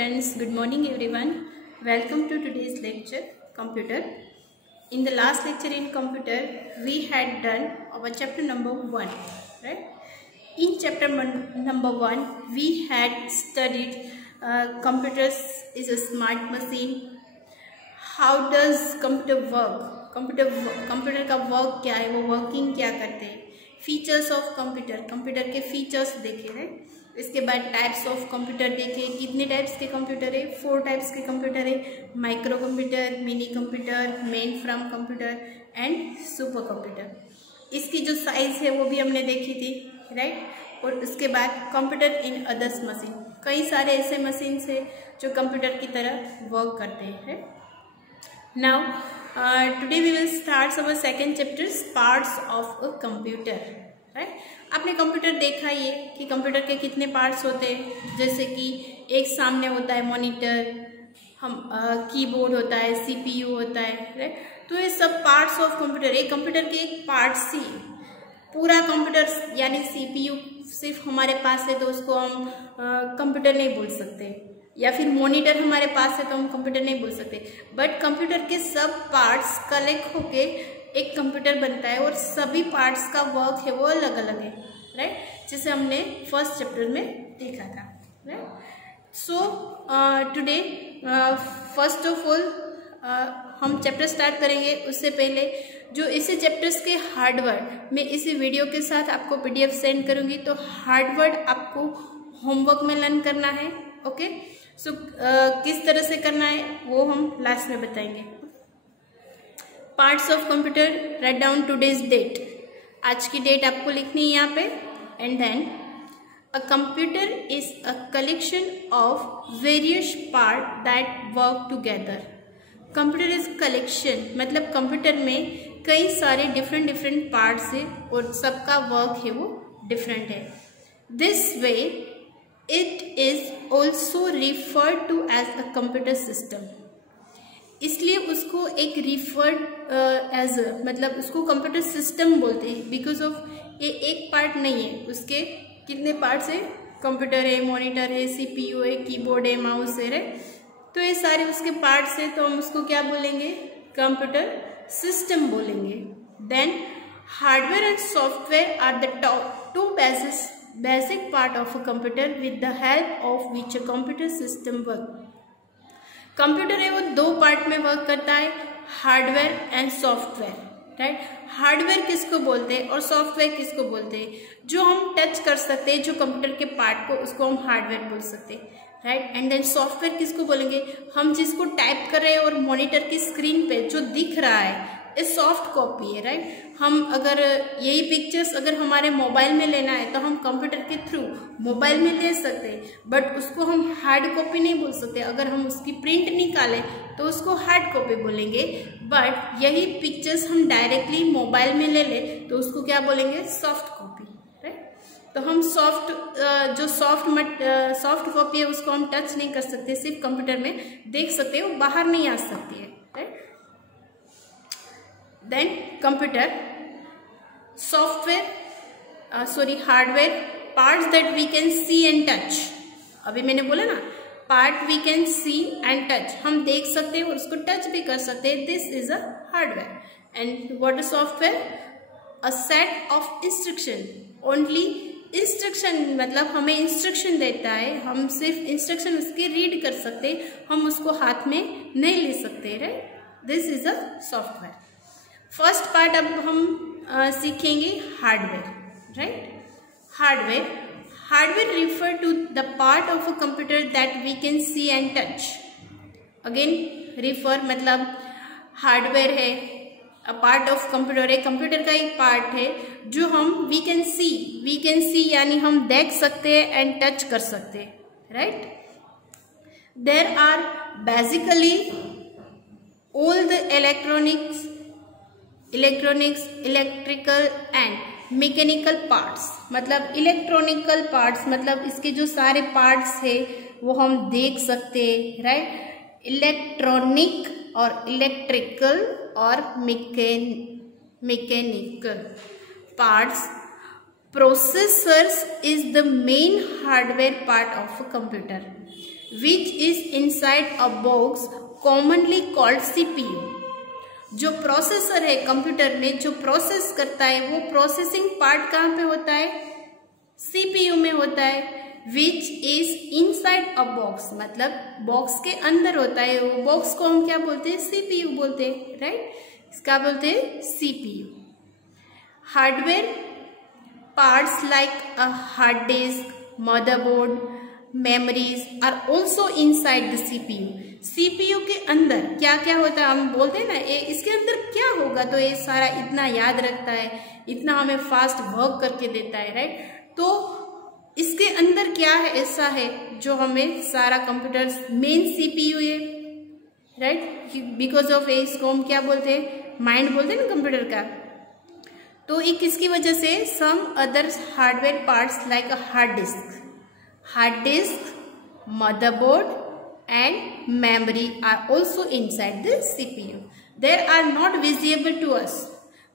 Friends, good morning everyone. Welcome to today's lecture, Computer. In the last lecture in Computer, we had done our chapter number 1, right? In chapter number 1, we had studied computers is a smart machine. How does computer work? Computer का work क्या है, वो working क्या करते हैं, features of computer के features देखे हैं. इसके बाद टाइप्स ऑफ कंप्यूटर देखे. कितने टाइप्स के कंप्यूटर है? 4 टाइप्स के कंप्यूटर है. Micro computer, mini computer, main frame computer and super computer. इसकी जो साइज है वो भी हमने देखी थी, राइट. और उसके बाद कंप्यूटर इन अदर्स मशीन. कई सारे ऐसे मशीन्स है जो कंप्यूटर की तरह वर्क करते हैं. Now today we will start our second chapter, parts of a computer, right? आपने कंप्यूटर देखा ही है कि कंप्यूटर के कितने पार्ट्स होते हैं. जैसे कि एक सामने होता है मॉनिटर, हम कीबोर्ड होता है, सीपीयू होता है, राइट. तो ये सब पार्ट्स ऑफ कंप्यूटर. एक कंप्यूटर के एक पार्ट्स ही. पूरा कंप्यूटर यानी सीपीयू सिर्फ हमारे पास है तो उसको हम कंप्यूटर नहीं बोल सकते, या फिर मॉनिटर हमारे पास है तो हम कंप्यूटर नहीं बोल सकते. बट कंप्यूटर के सब पार्ट्स कलेक्ट होके एक कंप्यूटर बनता है और सभी पार्ट्स का वर्क है वो अलग अलग है, राइट. जैसे हमने फर्स्ट चैप्टर में देखा था, right. So today first of all हम चैप्टर स्टार्ट करेंगे. उससे पहले जो इसी चैप्टर्स के हार्डवर्ड मैं इसी वीडियो के साथ आपको पीडीएफ सेंड करूंगी, तो हार्डवर्ड आपको होमवर्क में लर्न करना है. ओके. सो किस तरह से करना है वो हम लास्ट में बताएंगे. Parts of computer, write down today's date. आज की डेट आपको लिखनी है यहाँ पे. And then a computer is a collection of various part that work together. Computer is collection मतलब कंप्यूटर में कई सारे डिफरेंट पार्ट्स है और सबका वर्क है वो डिफरेंट है. This way it is also referred to as a computer system. इसलिए उसको एक रिफर्ड एज मतलब उसको कंप्यूटर सिस्टम बोलते हैं. बिकॉज ऑफ ये एक पार्ट नहीं है, उसके कितने पार्ट्स है. कंप्यूटर है, मॉनिटर है, सीपीयू है, कीबोर्ड है, माउस है, तो ये सारे उसके पार्ट्स है. तो हम उसको क्या बोलेंगे? कंप्यूटर सिस्टम बोलेंगे. Then hardware and software are the two basic part of a computer with the help of which a computer system work. Computer है वो 2 पार्ट में वर्क करता है, hardware and software, right. Hardware किसको बोलते हैं और सॉफ्टवेयर किसको बोलते हैं? जो हम टच कर सकते हैं जो कंप्यूटर के पार्ट को, उसको हम हार्डवेयर बोल सकते हैं, राइट. एंड देन सॉफ्टवेयर किसको बोलेंगे? हम जिसको टाइप कर रहे हैं और मॉनिटर की स्क्रीन पे जो दिख रहा है ये सॉफ्ट कॉपी है, राइट. हम अगर यही पिक्चर्स अगर हमारे मोबाइल में लेना है तो हम कंप्यूटर के थ्रू मोबाइल में ले सकते हैं, बट उसको हम हार्ड कॉपी नहीं बोल सकते. अगर हम उसकी प्रिंट निकालें तो उसको हार्ड कॉपी बोलेंगे, बट यही पिक्चर्स हम डायरेक्टली मोबाइल में ले लें तो उसको क्या बोलेंगे? Soft copy, right. तो हम जो सॉफ्ट कॉपी है उसको हम टच नहीं कर सकते, सिर्फ कंप्यूटर में देख सकते हैं, वो बाहर नहीं आ सकती है, right. Then computer, hardware, parts that we can see and touch. अभी मैंने बोला ना, part we can see and touch, हम देख सकते हैं और उसको टच भी कर सकते हैं. This is a hardware. And what is software? A set of instruction. Only instruction मतलब हमें इंस्ट्रक्शन देता है, हम सिर्फ इंस्ट्रक्शन उसके रीड कर सकते, हम उसको हाथ में नहीं ले सकते, right. This is a software. First part अब हम सीखेंगे hardware, right. Hardware refer to the part of a computer that we can see and touch. Again refer मतलब हार्डवेयर है, अ पार्ट ऑफ कंप्यूटर है, कंप्यूटर का एक part है जो हम वी कैन सी यानी हम देख सकते हैं एंड टच कर सकते हैं, right. There are basically all the electrical and mechanical parts. मतलब इलेक्ट्रॉनिकल पार्ट्स मतलब इसके जो सारे पार्ट्स है वो हम देख सकते हैं, राइट. इलेक्ट्रॉनिक और इलेक्ट्रिकल और mechanical parts. Processors is the main hardware part of a computer. Which is inside a box commonly called CPU. जो प्रोसेसर है कंप्यूटर में जो प्रोसेस करता है वो प्रोसेसिंग पार्ट कहाँ पे होता है, सीपीयू में होता है। Which is inside a box मतलब बॉक्स के अंदर होता है, वो बॉक्स को हम क्या बोलते हैं, सीपीयू बोलते हैं, राइट। इसका बोलते हैं CPU. Hardware parts like a hard disk, motherboard, memories are also inside the CPU. CPU के अंदर क्या क्या होता है, हम बोलते हैं ना इसके अंदर क्या होगा, तो ये सारा इतना याद रखता है, इतना हमें फास्ट वर्क करके देता है, राइट। तो इसके अंदर क्या है ऐसा है जो हमें सारा कंप्यूटर मेन सीपीयू है, राइट। बिकॉज ऑफ इसको हम क्या बोलते हैं, माइंड बोलते हैं ना कंप्यूटर का। तो ये किसकी वजह से, some other hardware parts like a hard disk, motherboard and memory are also inside the CPU. They are not visible to us.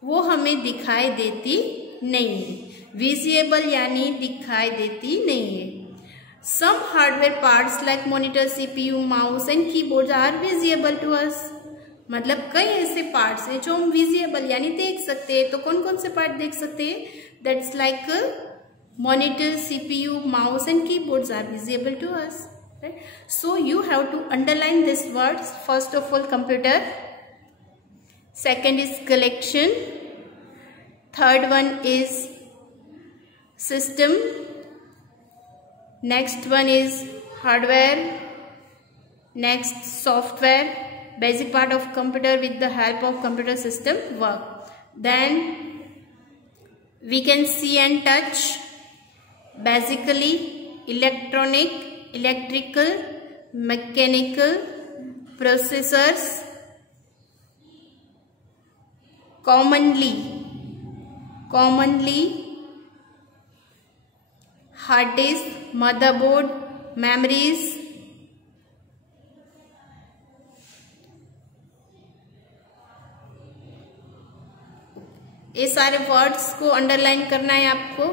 वो हमें दिखाई देती नहीं है। Visible यानी दिखाई देती नहीं है। Some hardware parts like monitor, CPU, mouse and keyboards are visible to us. मतलब कई ऐसे पार्ट्स हैं जो हम विजिबल यानी देख सकते हैं। तो कौन कौन से पार्ट देख सकते हैं, that's like monitor, CPU, mouse and keyboards are visible to us. Right? So you have to underline these words. First of all, computer. Second is collection. Third one is system. Next one is hardware. Next, software. Basic part of computer with the help of computer system work. Then we can see and touch. Basically, electronic, electrical, mechanical, processors, commonly hard disk, motherboard, memories, ये सारे words को underline करना है आपको।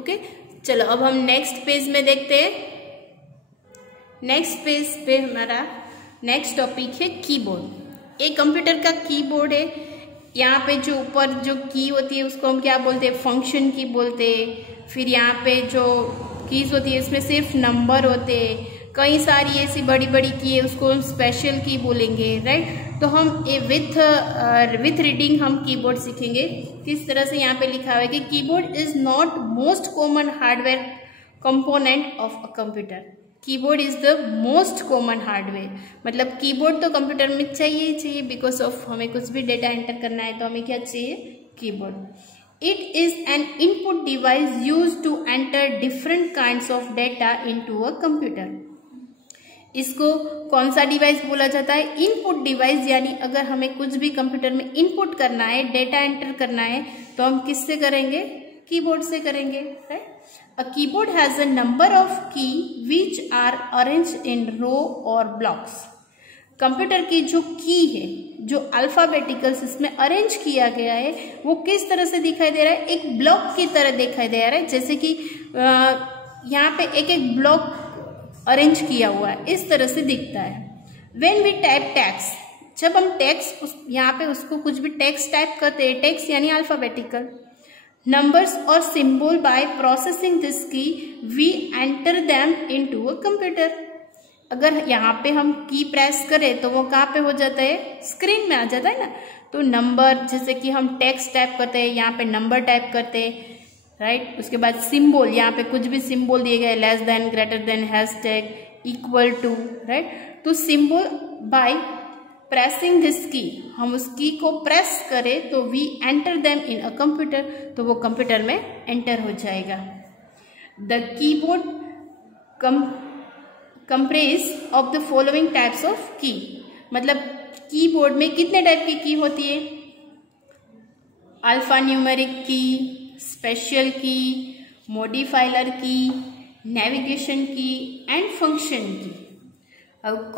Okay, चलो अब हम next page में देखते हैं। नेक्स्ट पेज पे हमारा नेक्स्ट टॉपिक है कीबोर्ड। एक कंप्यूटर का कीबोर्ड है। यहाँ पे जो ऊपर जो की होती है उसको हम क्या बोलते हैं, फंक्शन की बोलते हैं। फिर यहाँ पे जो कीज होती है उसमें सिर्फ नंबर होते हैं। कई सारी ऐसी बड़ी बड़ी की है उसको हम स्पेशल की बोलेंगे, राइट। तो हम विथ रीडिंग हम कीबोर्ड सीखेंगे। किस तरह से यहाँ पे लिखा हुआ है कि keyboard is not most common hardware component of a computer. Keyboard is the most common hardware, मतलब कीबोर्ड तो कंप्यूटर में चाहिए ही चाहिए। बिकॉज ऑफ हमें कुछ भी डेटा एंटर करना है तो हमें क्या चाहिए, keyboard. It is an input device use to enter different kinds of data into a computer. इसको कौन सा डिवाइस बोला जाता है, इनपुट डिवाइस। यानी अगर हमें कुछ भी कंप्यूटर में इनपुट करना है, डेटा एंटर करना है, तो हम किससे करेंगे, कीबोर्ड से करेंगे, right. A keyboard has a number of की विच आर अरेंज्ड इन रो और ब्लॉक्स। कंप्यूटर की जो की है, जो अल्फाबेटिकल इसमें अरेंज किया गया है, वो किस तरह से दिखाई दे रहा है, एक ब्लॉक की तरह दिखाई दे रहा है। जैसे कि यहाँ पे एक एक ब्लॉक अरेंज किया हुआ है, इस तरह से दिखता है। वेन वी टाइप टेक्स्ट, जब हम टेक्स्ट यहाँ पे उसको कुछ भी टेक्स्ट टाइप करते हैं, टेक्स्ट यानी अल्फाबेटिकल, नंबर्स और symbol, by processing this key we enter them into a computer. अगर यहाँ पे हम की प्रेस करें तो वो कहाँ पे हो जाता है, स्क्रीन में आ जाता है ना। तो नंबर, जैसे कि हम टेक्स्ट टाइप करते हैं, यहाँ पे नंबर टाइप करते हैं, राइट। उसके बाद सिंबल, यहाँ पे कुछ भी सिंबल दिए गए, less than, greater than, hashtag, equal to, right. तो symbol by pressing this key, हम उस की को प्रेस करें तो we enter them in a computer, तो वो कंप्यूटर में एंटर हो जाएगा। The keyboard compress of the following types of key, मतलब कीबोर्ड में कितने टाइप की होती है, alpha numeric key, special key, modifier key, navigation key and function key. अब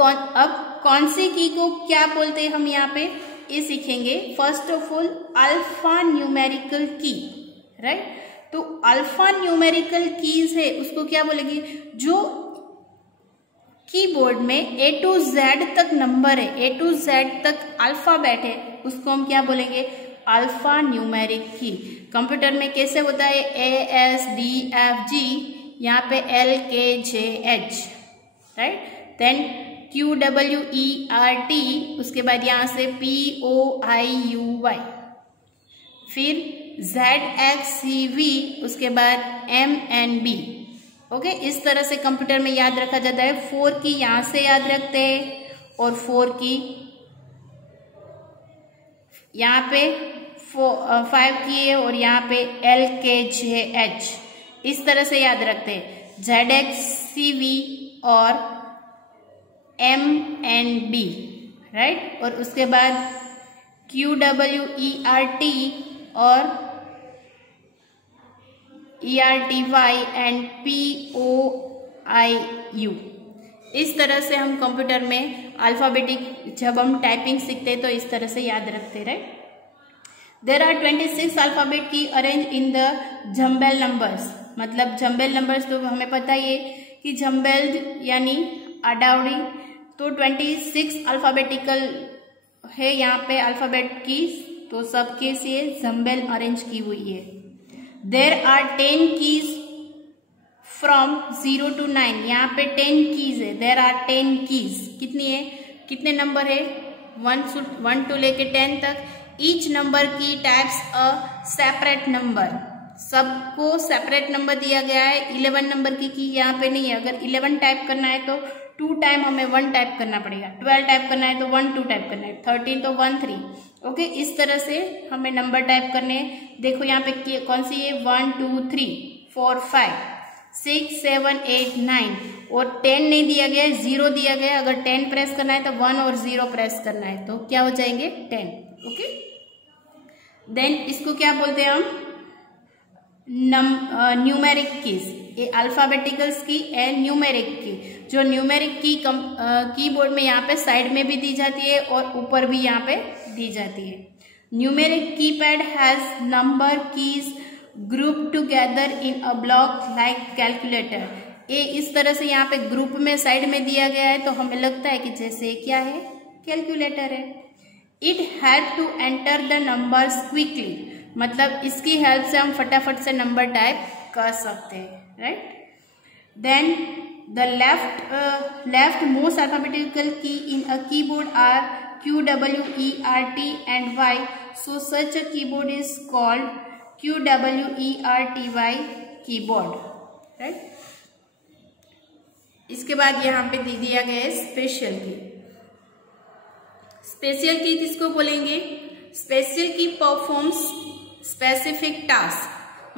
कौन सी की को क्या बोलते हैं हम यहाँ पे ये सीखेंगे। First of all alpha numerical की, राइट। तो अल्फा न्यूमेरिकल कीज है उसको क्या बोलेंगे, जो कीबोर्ड में ए टू जेड तक नंबर है, ए टू जेड तक अल्फाबेट है, उसको हम क्या बोलेंगे? अल्फा न्यूमेरिक की। कंप्यूटर में कैसे होता है? ASDFG, यहाँ पे LKJH, राइट। देन QWERT, उसके बाद यहाँ से POIUY, फिर ZXCV, उसके बाद MNB। ओके, इस तरह से कंप्यूटर में याद रखा जाता है। 4 की यहाँ से याद रखते हैं और 4 की यहाँ पे 5 की है और यहाँ पे LKJH, इस तरह से याद रखते हैं। ZXCV और MNB, राइट। और उसके बाद QWERT और ERTY एंड POIU। इस तरह से हम कंप्यूटर में अल्फाबेटिक जब हम टाइपिंग सीखते हैं तो इस तरह से याद रखते, right. There are 26 alphabet key arrange in the jumble numbers. मतलब जम्बल नंबर्स तो हमें पता ही है कि जम्बल्ड यानी अडावड़ी, तो 26 अल्फाबेटिकल है यहाँ पे अल्फाबेट की, तो सबके से जम्बल अरेंज की हुई है। There are 10 keys from 0 to 9, यहाँ पे 10 कीज है। देर आर 10 कीज, कितनी है? कितने नंबर है? 1 to लेके 10 तक। ईच नंबर की टाइप्स अ सेपरेट नंबर, सबको सेपरेट नंबर दिया गया है। 11 नंबर की यहाँ पे नहीं है। अगर 11 टाइप करना है तो 2 टाइम हमें 1 टाइप करना पड़ेगा। 12 टाइप करना है तो 1 2 टाइप करना है। 13 तो 1 3। ओके, इस तरह से हमें नंबर टाइप करने हैं। देखो यहाँ पे कौन सी है? 1 2 3 4 5 6 7 8 9 और 10 नहीं दिया गया है, 0 दिया गया है। अगर 10 प्रेस करना है तो 1 और 0 प्रेस करना है, तो क्या हो जाएंगे? 10। ओके, देन इसको क्या बोलते हैं हम? Numeric keys. ये अल्फाबेटिकल्स की एंड न्यूमेरिक की। जो न्यूमेरिक की कीबोर्ड में यहाँ पे साइड में भी दी जाती है और ऊपर भी यहाँ पे दी जाती है। Numeric keypad has number keys group together in a block like calculator. ये इस तरह से यहाँ पे ग्रुप में साइड में दिया गया है, तो हमें लगता है कि जैसे क्या है? कैलकुलेटर है। It help to enter the numbers quickly, मतलब इसकी हेल्प से हम फटाफट से नंबर टाइप कर सकते हैं, right. Then the left most alphabetical key in a keyboard are QWERT and Y, so such a keyboard is called QWERTY keyboard, right. इसके बाद यहाँ पे दे दिया गया है स्पेशल की। स्पेशल की किसको बोलेंगे? स्पेशल की परफॉर्म्स स्पेसिफिक टास्क,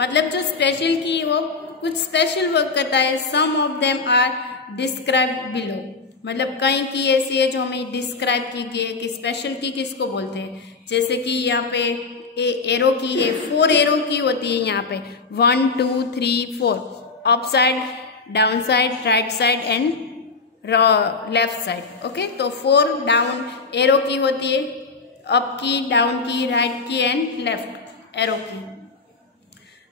मतलब जो स्पेशल की वो कुछ स्पेशल वर्क करता है। Some of them are describe below, मतलब कई की ऐसी है जो हमें डिस्क्राइब की गई है कि स्पेशल की किसको बोलते हैं। जैसे कि यहाँ पे एरो की है, 4 एरो की होती है यहाँ पे, 1 2 3 4, up side, down side, right side and left side. Okay, तो 4 डाउन एरो की होती है, अप की, डाउन की, राइट की एंड लेफ्ट एरो की।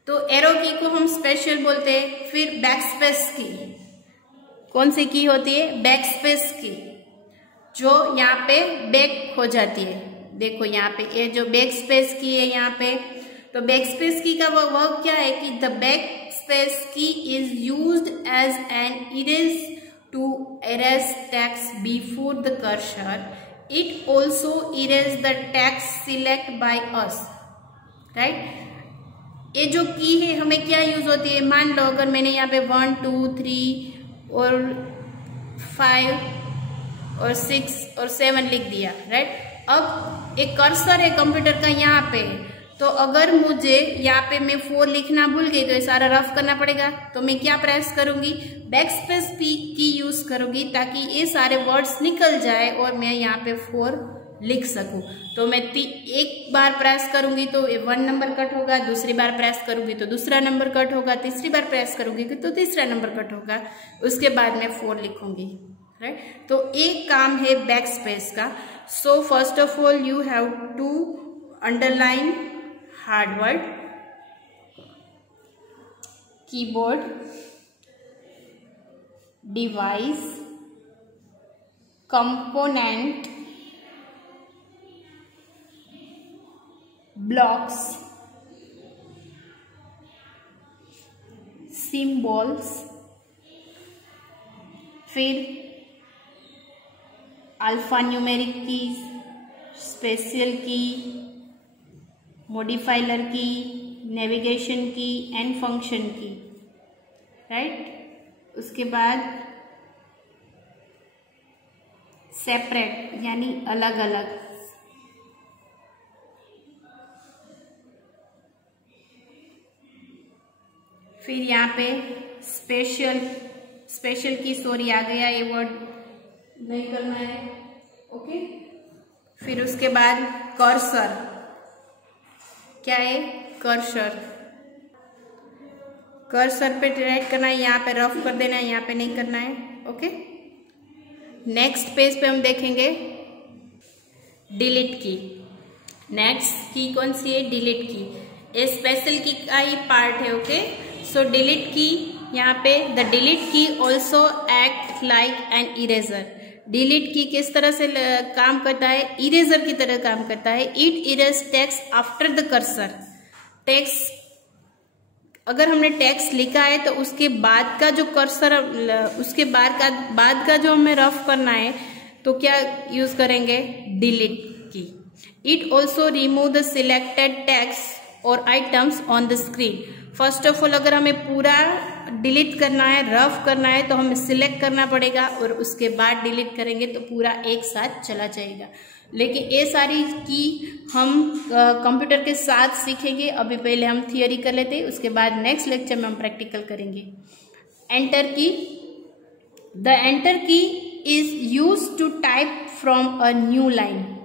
तो एरो की को हम स्पेशल बोलते हैं। फिर बैकस्पेस की, कौन सी की होती है? बैकस्पेस की, जो यहाँ पे बैक हो जाती है। देखो यहाँ पे ये जो बैकस्पेस की है यहाँ पे, तो बैकस्पेस की का वर्क क्या है कि the backspace key is used as an erase to erase text before the cursor. It also erases the text selected by us, right? ये जो की है हमें क्या यूज होती है? मान लो अगर मैंने यहाँ पे 1 2 3 और 5 और 6 और 7 लिख दिया, राइट। अब एक कर्सर है कंप्यूटर का यहाँ पे, तो अगर मुझे यहाँ पे मैं 4 लिखना भूल गई तो ये सारा रफ करना पड़ेगा। तो मैं क्या प्रेस करूंगी? बैकस्पेस की यूज करूंगी ताकि ये सारे वर्ड्स निकल जाए और मैं यहाँ पे 4 लिख सकूं। तो मैं एक बार प्रेस करूंगी तो 1 नंबर कट होगा, दूसरी बार प्रेस करूंगी तो दूसरा नंबर कट होगा, तीसरी बार प्रेस करूंगी तो तीसरा नंबर कट होगा, उसके बाद मैं 4 लिखूंगी, राइट। तो एक काम है बैकस्पेस का। So first of all you have to underline hard word, keyboard, device, component blocks, symbols, फिर alpha numeric key, special key, modifier key, navigation key and function key, right. उसके बाद सेपरेट यानी अलग अलग, फिर यहाँ पे स्पेशल की, सॉरी आ गया ये वर्ड, नहीं करना है, ओके। फिर उसके बाद कर्सर, क्या है कर्सर, कर्सर पे डायरेक्ट करना है, यहाँ पे रफ कर देना है, यहाँ पे नहीं करना है, ओके। नेक्स्ट पेज पे हम देखेंगे डिलीट की। नेक्स्ट की कौन सी है, डिलीट की, ये स्पेशल की का ही पार्ट है, ओके। सो डिलीट की, यहाँ पे द डिलीट की also act like an eraser. Delete की किस तरह से काम करता है, इरेजर की तरह काम करता है। It erase text after the cursor. Text, अगर हमने टेक्स्ट लिखा है तो उसके बाद का जो कर्सर, उसके बाद का जो हमें रफ करना है तो क्या यूज करेंगे, delete key. It also remove the selected text और items on the screen. First of all अगर हमें पूरा डिलीट करना है, रफ करना है, तो हमें सिलेक्ट करना पड़ेगा और उसके बाद डिलीट करेंगे तो पूरा एक साथ चला जाएगा। लेकिन ये सारी की हम कंप्यूटर के साथ सीखेंगे। अभी पहले हम थियोरी कर लेते हैं, उसके बाद नेक्स्ट लेक्चर में हम प्रैक्टिकल करेंगे। Enter key, the enter key is use to type from a new line.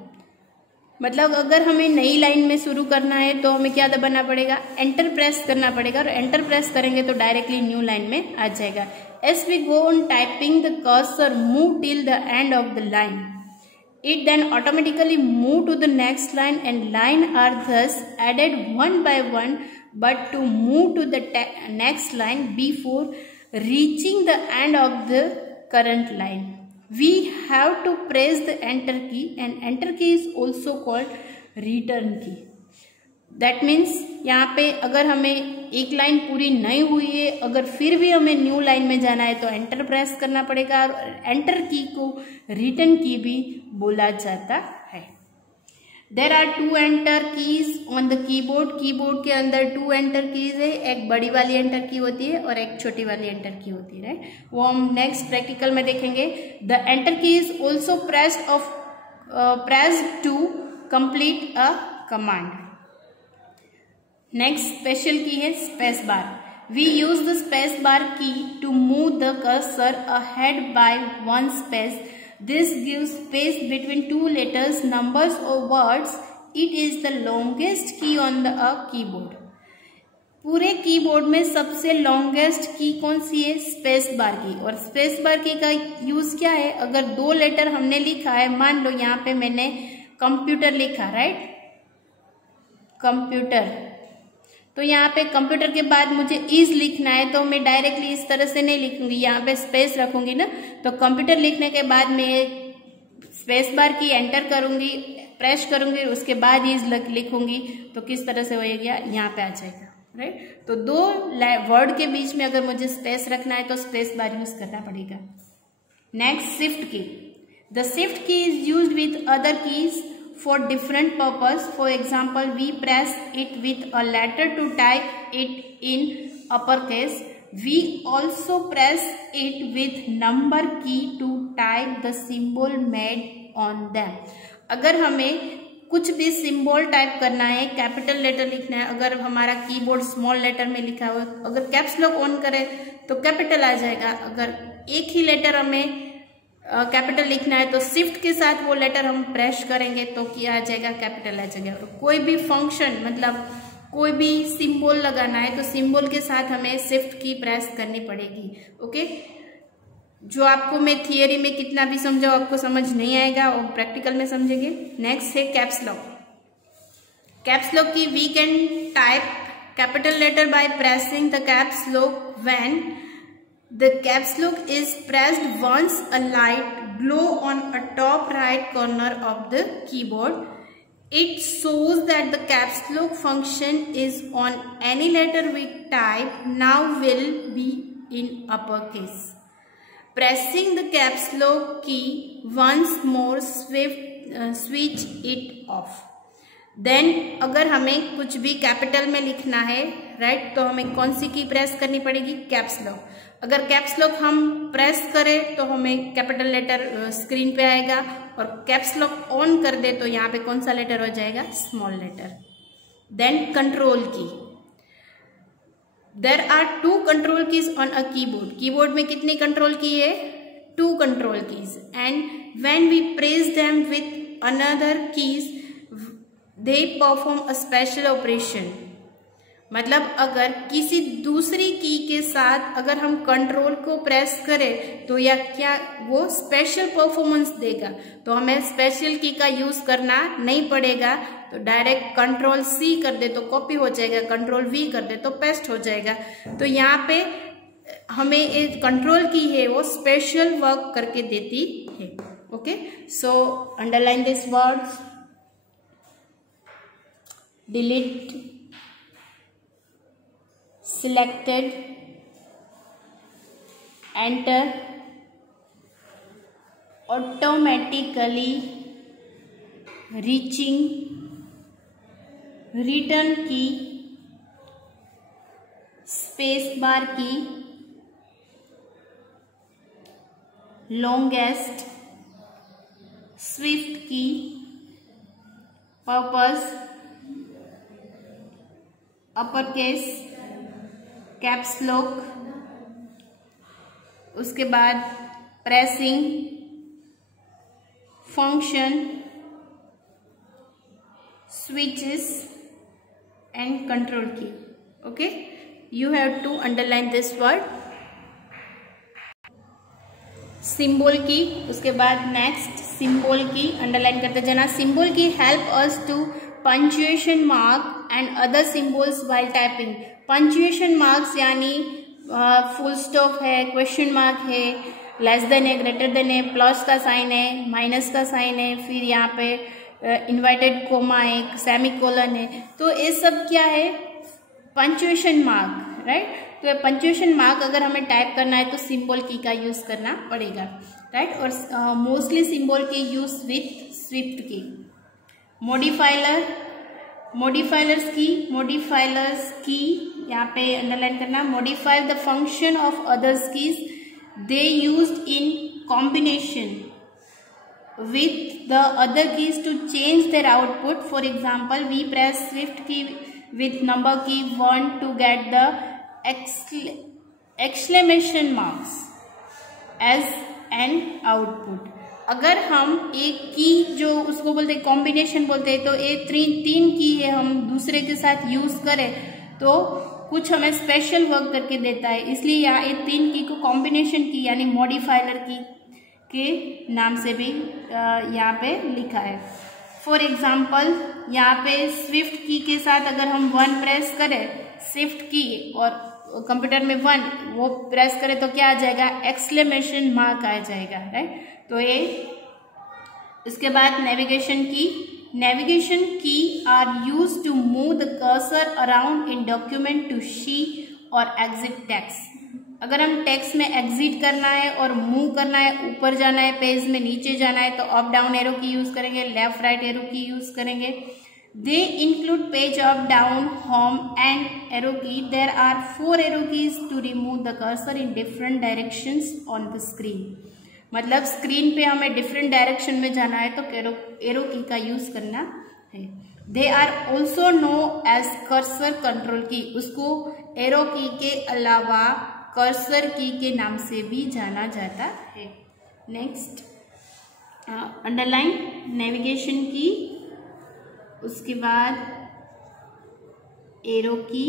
मतलब अगर हमें नई लाइन में शुरू करना है तो हमें क्या दबाना पड़ेगा, एंटर प्रेस करना पड़ेगा, और एंटर प्रेस करेंगे तो डायरेक्टली न्यू लाइन में आ जाएगा। As we go on typing the cursor move till the end of the line. It then automatically move to the next line, and line are thus added one by one, but to move to the next line before reaching the end of the current line, we have to press the enter key, and enter key is also called return key. That means यहाँ पे अगर हमें एक line पूरी नहीं हुई है, अगर फिर भी हमें न्यू लाइन में जाना है तो एंटर प्रेस करना पड़ेगा, और एंटर की को रिटर्न की भी बोला जाता है। There are 2 enter keys on the keyboard. Keyboard के अंदर 2 एंटर कीज है, एक बड़ी वाली एंटर की होती है और एक छोटी वाली एंटर की होती है, राइट। वो हम नेक्स्ट प्रैक्टिकल में देखेंगे। The enter key is also pressed to complete a command. Next special key है space bar. We use the space bar key to move the cursor ahead by 1 space. This gives space between 2 letters, numbers और words. It is the longest key on the keyboard. पूरे keyboard में सबसे longest key कौन सी है, space bar की। और space bar की का यूज क्या है, अगर 2 लेटर हमने लिखा है, मान लो यहाँ पे मैंने कंप्यूटर लिखा, राइट, कंप्यूटर, तो यहाँ पे कंप्यूटर के बाद मुझे इज लिखना है तो मैं डायरेक्टली इस तरह से नहीं लिखूंगी, यहाँ पे स्पेस रखूंगी ना। तो कंप्यूटर लिखने के बाद मैं स्पेस बार की एंटर करूंगी, प्रेस करूंगी, उसके बाद इज लिखूंगी तो किस तरह से होएगा, यहाँ पे आ जाएगा, राइट। तो 2 वर्ड के बीच में अगर मुझे स्पेस रखना है तो स्पेस बार यूज करना पड़ेगा। नेक्स्ट शिफ्ट की। द शिफ्ट की is used with other keys for different purpose. For example, we press it with a letter to type it in uppercase. We also press it with number key to type the symbol made on them. अगर हमें कुछ भी symbol type करना है, capital letter लिखना है, अगर हमारा कीबोर्ड स्मॉल लेटर में लिखा हुआ, अगर कैप्स लॉक ऑन करें तो कैपिटल आ जाएगा। अगर एक ही लेटर हमें कैपिटल लिखना है तो शिफ्ट के साथ वो लेटर हम प्रेस करेंगे तो क्या आ जाएगा, कैपिटल आ जाएगा। और कोई भी फंक्शन, मतलब कोई भी सिंबल लगाना है तो सिंबल के साथ हमें शिफ्ट की प्रेस करनी पड़ेगी, ओके। जो आपको मैं थियरी में कितना भी समझाऊं आपको समझ नहीं आएगा, और प्रैक्टिकल में समझेंगे। नेक्स्ट है caps lock. Caps lock key, we can type capital letter by pressing the caps lock when the caps lock is pressed once a light below on a top right corner of the keyboard. It shows that the caps lock function is on any letter we type now will be in uppercase. Pressing the caps lock key once more switch it off. Then अगर हमें कुछ भी capital में लिखना है right, तो हमें कौन सी की प्रेस करनी पड़ेगी? Caps lock. अगर कैप्स लॉक हम प्रेस करें तो हमें कैपिटल लेटर स्क्रीन पे आएगा, और कैप्स लॉक ऑन कर दे तो यहाँ पे कौन सा लेटर हो जाएगा? Small letter. Then control key. There are 2 control keys on a keyboard. Keyboard में कितनी कंट्रोल की है? 2 control keys. And when we press them with another keys they perform a special operation. मतलब अगर किसी दूसरी की के साथ अगर हम कंट्रोल को प्रेस करें तो या क्या वो स्पेशल परफॉर्मेंस देगा. तो हमें स्पेशल की का यूज करना नहीं पड़ेगा. तो डायरेक्ट कंट्रोल C कर दे तो कॉपी हो जाएगा, कंट्रोल V कर दे तो पेस्ट हो जाएगा. तो यहाँ पे हमें एक कंट्रोल की है वो स्पेशल वर्क करके देती है. Okay, so underline this words. Delete, selected, enter, automatically, reaching, return key, space bar key, longest, swift key, purpose, upper case, caps lock, उसके बाद pressing, function, switches and control key. Okay, you have to underline this word. Symbol key, उसके बाद next symbol की underline करते जाना. Symbol key help us to punctuation mark and other symbols while typing. Punctuation marks यानी full stop है, question mark है, less than है, greater than है, प्लस का साइन है, माइनस का साइन है, फिर यहाँ पे इन्वर्टेड कोमा है, सेमीकोलन है. तो ये सब क्या है? Punctuation mark, right. तो पंचुएशन मार्क अगर हमें टाइप करना है तो सिंबल की का यूज करना पड़ेगा, राइट. और मोस्टली सिंबल की यूज विथ स्विफ्ट की. मॉडिफायर्स की यहाँ पे अंडरलाइन करना. Modify the function of others keys they used in combination with the other keys to change their output. For example, we press shift key with number key 1 to get the exclamation marks as an output. अगर हम एक की जो उसको बोलते हैं combination बोलते हैं, तो ये 3 की है हम दूसरे के साथ यूज करें तो कुछ हमें स्पेशल वर्क करके देता है. इसलिए यहाँ ये 3 की को कॉम्बिनेशन की यानी मॉडिफायर की के नाम से भी यहाँ पे लिखा है. फॉर एग्जाम्पल यहाँ पे स्विफ्ट की के साथ अगर हम 1 प्रेस करें, शिफ्ट की और कंप्यूटर में 1 वो प्रेस करें तो क्या आ जाएगा? एक्सक्लेमेशन मार्क आ जाएगा, राइट. तो ये इसके बाद navigation key are use to move the cursor around in document to see और एग्जिट टेक्स्ट. अगर हम टेक्स्ट में एग्जिट करना है और मूव करना है, ऊपर जाना है पेज में, नीचे जाना है तो up down arrow key use करेंगे, left right arrow key use करेंगे. They include page up down home end arrow key. There are 4 arrow keys to remove the cursor in different directions on the screen. मतलब screen पे हमें different direction में जाना है तो arrow की का यूज करना है. They are also know as cursor control key. उसको एरो की के अलावा कर्सर की के नाम से भी जाना जाता है. नेक्स्ट अंडरलाइन नेविगेशन की, उसके बाद arrow key,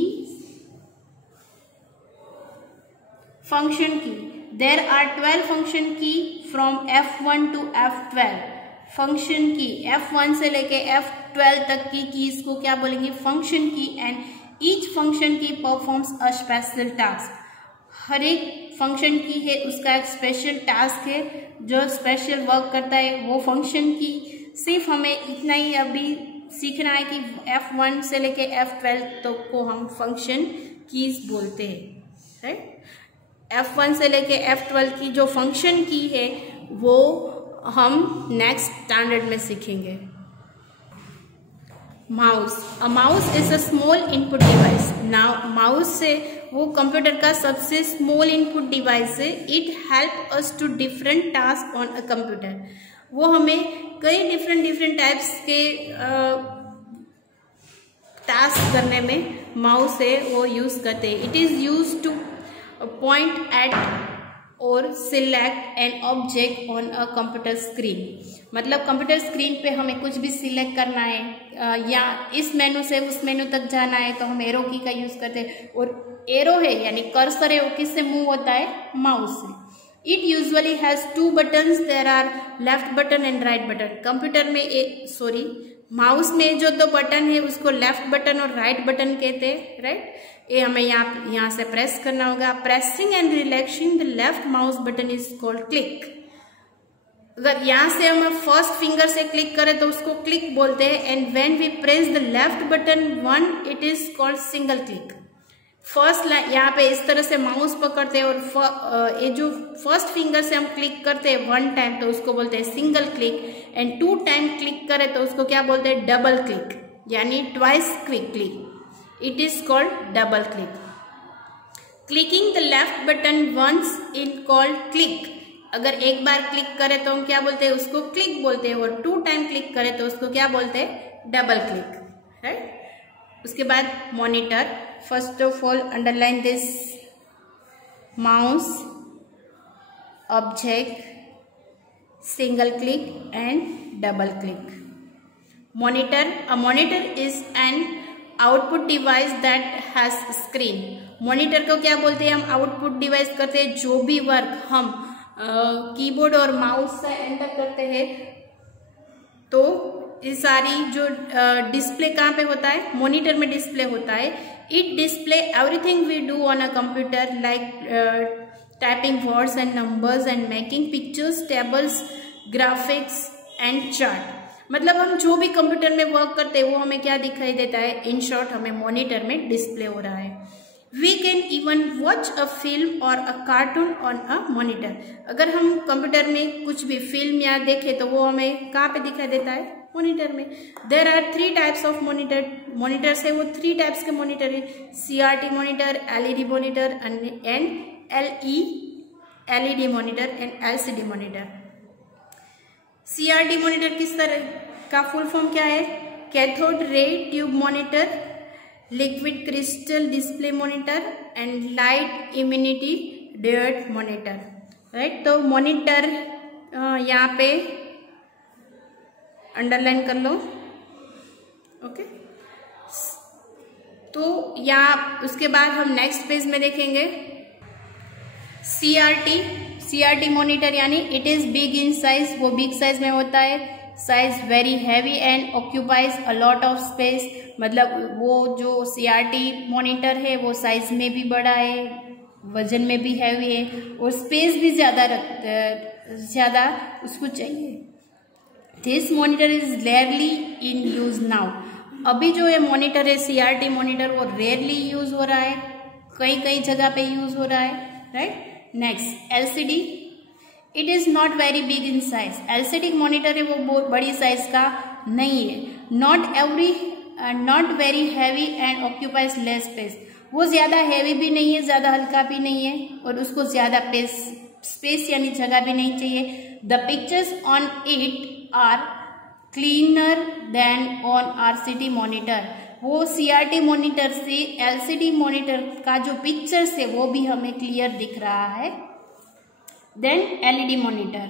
function key. There are 12 function key from F1 to F12. Function key F1 से लेके F12 तक की कीज को क्या बोलेंगे? फंक्शन की. एंड ईच फंक्शन की परफॉर्म्स अ स्पेशल टास्क. हर एक फंक्शन की है उसका एक स्पेशल टास्क है जो स्पेशल वर्क करता है वो फंक्शन की। सिर्फ हमें इतना ही अभी सीखना है कि F1 से लेके F12 तक को हम फंक्शन कीज बोलते हैं, राइट। F1 से लेके F12 की जो फंक्शन की है वो हम नेक्स्ट स्टैंडर्ड में सीखेंगे। Mouse, a mouse is a small input device. Now mouse से वो कंप्यूटर का सबसे स्मॉल इनपुट डिवाइस है। It help us to different task on a computer. वो हमें कई डिफरेंट टाइप्स के टास्क करने में माउस है वो यूज करते हैं। It is use to point at और select an object on a computer screen. मतलब कंप्यूटर स्क्रीन पे हमें कुछ भी सिलेक्ट करना है या इस मेनू से उस मेनू तक जाना है तो हम एरो की का यूज करते हैं। और एरो है यानी कर्सर है वो किससे मूव होता है, माउस से। It usually has two buttons, there are left button and right button. Computer में माउस में जो दो बटन है उसको लेफ्ट बटन और राइट बटन कहते हैं, राइट। ये हमें यहाँ से प्रेस करना होगा। Pressing and relaxing the left mouse button is called click. अगर यहाँ से हम फर्स्ट फिंगर से क्लिक करें तो उसको क्लिक बोलते हैं। And when we press the left button one it is called single click. First यहाँ पे इस तरह से माउस पकड़ते हैं और ये जो फर्स्ट फिंगर से हम क्लिक करते हैं वन टाइम तो उसको बोलते हैं single click. And two time click करें तो उसको क्या बोलते हैं, डबल क्लिक, यानी twice quick click. It is called double click. Clicking the left button once is called click. अगर एक बार क्लिक करें तो हम क्या बोलते हैं, उसको क्लिक बोलते हैं। और टू टाइम क्लिक करें तो उसको क्या बोलते हैं, डबल क्लिक, राइट। उसके बाद monitor. First of all underline this, mouse, object, single click and double click. Monitor, a monitor is an output device that has screen. Monitor को क्या बोलते हैं, हम आउटपुट डिवाइस करते हैं। जो भी वर्क हम कीबोर्ड और माउस से एंटर करते हैं तो ये सारी जो डिस्प्ले कहाँ पे होता है, मॉनिटर में डिस्प्ले होता है। It display everything we do on a computer like typing words and numbers and making pictures, tables, graphics and chart. मतलब हम जो भी कंप्यूटर में वर्क करते हैं वो हमें क्या दिखाई देता है, इन शॉर्ट हमें मॉनिटर में डिस्प्ले हो रहा है। We can even watch a film or a cartoon on a monitor। अगर हम कंप्यूटर में कुछ भी फिल्म या देखें तो वो हमें कहाँ पे दिखाई देता है, मॉनिटर में। There are 3 types of monitor। Monitor से वो 3 टाइप्स के मॉनिटर है, CRT monitor, LED monitor and LED monitor and LCD monitor. CRT monitor किस तरह का फुल फॉर्म क्या है, cathode ray tube monitor, liquid crystal display monitor and light immunity diode monitor, right. तो मॉनिटर यहाँ पे अंडरलाइन कर लो, ओके। तो यहाँ उसके बाद हम नेक्स्ट पेज में देखेंगे CRT मॉनिटर, यानी it is big in size, वो बिग साइज में होता है। Size very heavy and occupies a lot of space. मतलब वो जो CRT मॉनिटर है वो साइज में भी बड़ा है, वजन में भी हैवी है और स्पेस भी ज़्यादा उसको चाहिए। This monitor is rarely in use now. अभी जो ये मॉनिटर है CRT मॉनिटर वो रेयरली यूज हो रहा है, कई जगह पे यूज हो रहा है, right. Next LCD, it is not very big in size. LCD monitor है वो बहुत बड़ी साइज का नहीं है। Not very heavy and occupies less space. वो ज्यादा हैवी भी नहीं है, ज्यादा हल्का भी नहीं है और उसको ज्यादा स्पेस यानी जगह भी नहीं चाहिए। The pictures on it are cleaner than on RCT monitor. वो CRT मॉनिटर से LCD मॉनिटर का जो पिक्चर्स है वो भी हमें क्लियर दिख रहा है। Then LED monitor,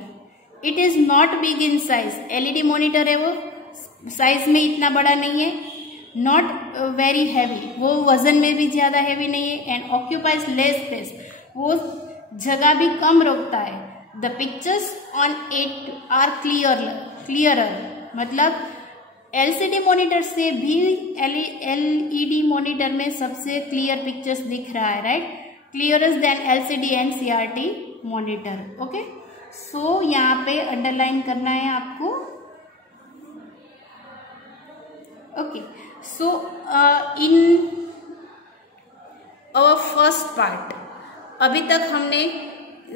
it is not big in size. LED monitor है वो साइज में इतना बड़ा नहीं है। नॉट वेरी हैवी, वो वजन में भी ज्यादा हैवी नहीं है। एंड ऑक्यूपाइज लेस स्पेस, वो जगह भी कम रोकता है। The pictures on it are clearer. मतलब LCD मॉनिटर से भी LED मॉनिटर में सबसे क्लियर पिक्चर्स दिख रहा है, right. Clearance then LCD and CRT monitor. Okay, so यहाँ पे अंडरलाइन करना है आपको। Okay, so in our first part अभी तक हमने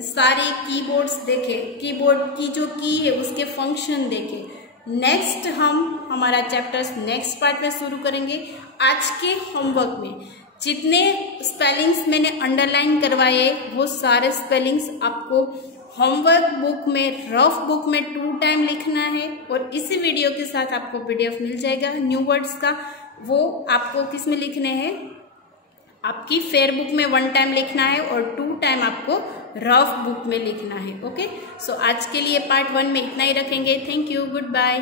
सारे कीबोर्ड्स देखे, कीबोर्ड की जो की है उसके फंक्शन देखे। नेक्स्ट हम हमारा चैप्टर्स नेक्स्ट पार्ट में शुरू करेंगे। आज के होमवर्क में जितने स्पेलिंग्स मैंने अंडरलाइन करवाए वो सारे स्पेलिंग्स आपको होमवर्क बुक में, रफ बुक में 2 टाइम लिखना है और इसी वीडियो के साथ आपको PDF मिल जाएगा न्यू वर्ड्स का। वो आपको किस में लिखने हैं, आपकी फेयर बुक में 1 टाइम लिखना है और 2 टाइम आपको रफ बुक में लिखना है। ओके, सो आज के लिए पार्ट 1 में इतना ही रखेंगे। Thank you, good bye.